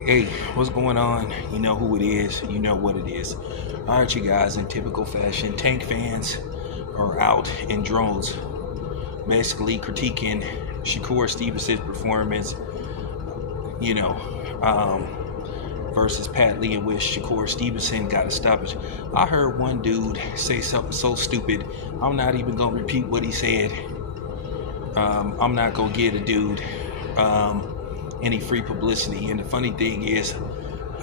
Hey, what's going on? You know who it is, you know what it is. Alright, you guys, in typical fashion, Tank fans are out in drones, basically critiquing Shakur Stevenson's performance, you know, versus Pat Lee, in which Shakur Stevenson got a stoppage. I heard one dude say something so stupid, I'm not even going to repeat what he said. I'm not going to give a dude any free publicity. And the funny thing is,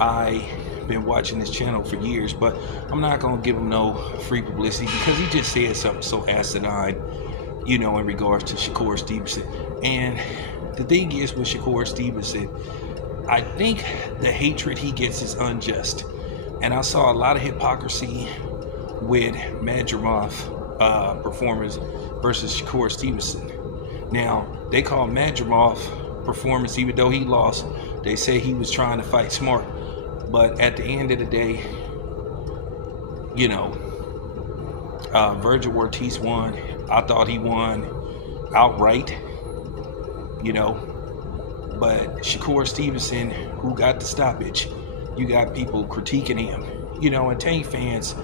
I've been watching this channel for years, but I'm not gonna give him no free publicity because he just said something so asinine, you know, in regards to Shakur Stevenson. And the thing is with Shakur Stevenson, I think the hatred he gets is unjust. And I saw a lot of hypocrisy with Madrimov performance versus Shakur Stevenson. Now, they call Madrimov performance, even though he lost, they say he was trying to fight smart. But at the end of the day, you know, Virgil Ortiz won. I thought he won outright, you know. But Shakur Stevenson, who got the stoppage, you got people critiquing him, you know. And Tank fans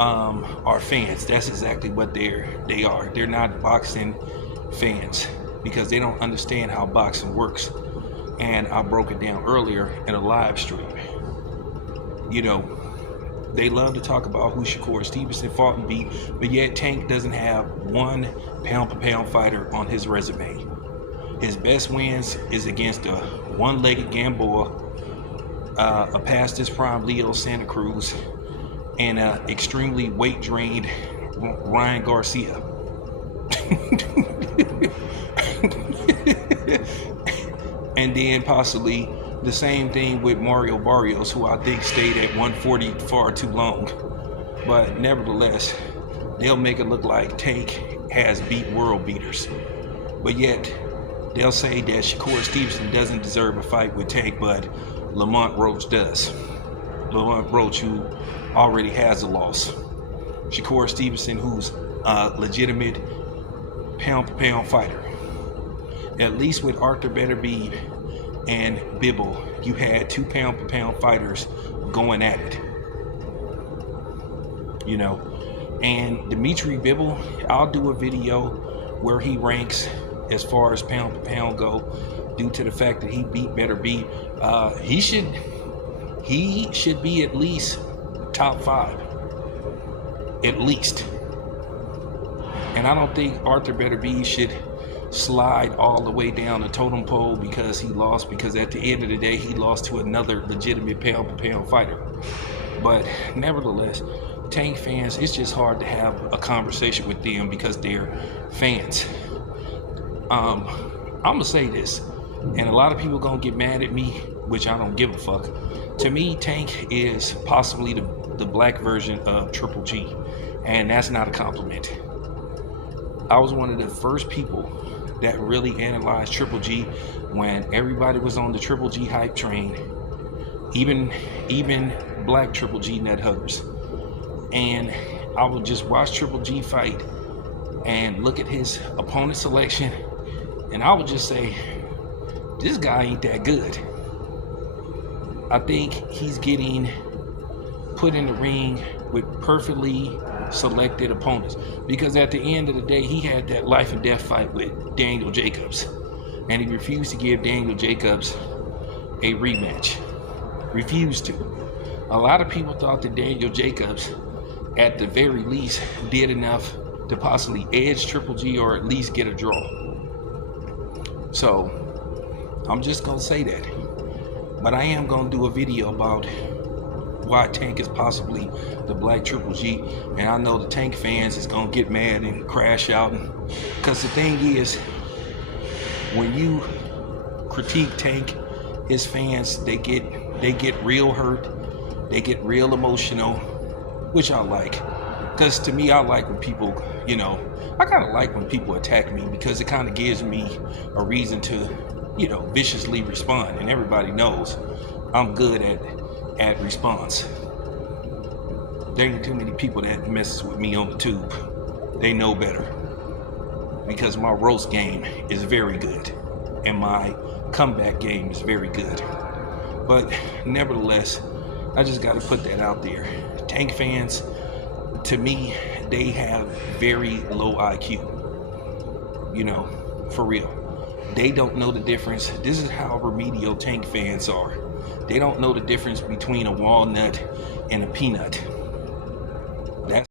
are fans. That's exactly what they are. They're not boxing fans, because they don't understand how boxing works. And I broke it down earlier in a live stream. You know, they love to talk about who Shakur Stevenson fought and beat, but yet Tank doesn't have one pound-for-pound fighter on his resume. His best wins is against a one-legged Gamboa, a past his prime Leo Santa Cruz, and an extremely weight-drained Ryan Garcia. And then possibly the same thing with Mario Barrios, who I think stayed at 140 far too long. But nevertheless, they'll make it look like Tank has beat world beaters. But yet, they'll say that Shakur Stevenson doesn't deserve a fight with Tank, but Lamont Roach does. Lamont Roach, who already has a loss. Shakur Stevenson, who's a legitimate pound-for-pound fighter. At least with Arthur Beterbiev and Bivol, you had two pound-for-pound fighters going at it, you know. And Dimitri Bivol, I'll do a video where he ranks as far as pound-for-pound go, due to the fact that he beat Beterbiev. He should be at least top 5, at least. And I don't think Arthur Beterbiev should slide all the way down the totem pole because he lost, because at the end of the day he lost to another legitimate pound-for-pound fighter. But nevertheless, Tank fans, it's just hard to have a conversation with them because they're fans. I'm gonna say this, and a lot of people gonna get mad at me, which I don't give a fuck. To me, Tank is possibly the black version of Triple G, and that's not a compliment. I was one of the first people that really analyzed Triple G when everybody was on the Triple G hype train, even black Triple G nut huggers. And I would just watch Triple G fight and look at his opponent selection, and I would just say, this guy ain't that good. I think he's getting put in the ring with perfectly selected opponents, because at the end of the day he had that life and death fight with Daniel Jacobs, and he refused to give Daniel Jacobs a rematch. Refused to. A lot of people thought that Daniel Jacobs at the very least did enough to possibly edge Triple G, or at least get a draw. So I'm just gonna say that, but I am gonna do a video about why Tank is possibly the black Triple G. And I know the Tank fans is gonna get mad and crash out, because the thing is, when you critique Tank, his fans, they get real hurt, they get real emotional, which I like. Because to me, I like when people, you know, I kind of like when people attack me, because it kind of gives me a reason to, you know, viciously respond. And everybody knows I'm good at response. There ain't too many people that messes with me on the tube. They know better, because my roast game is very good and my comeback game is very good. But nevertheless, I just got to put that out there. Tank fans, to me, they have very low IQ. You know, for real. They don't know the difference. This is how remedial Tank fans are. They don't know the difference between a walnut and a peanut.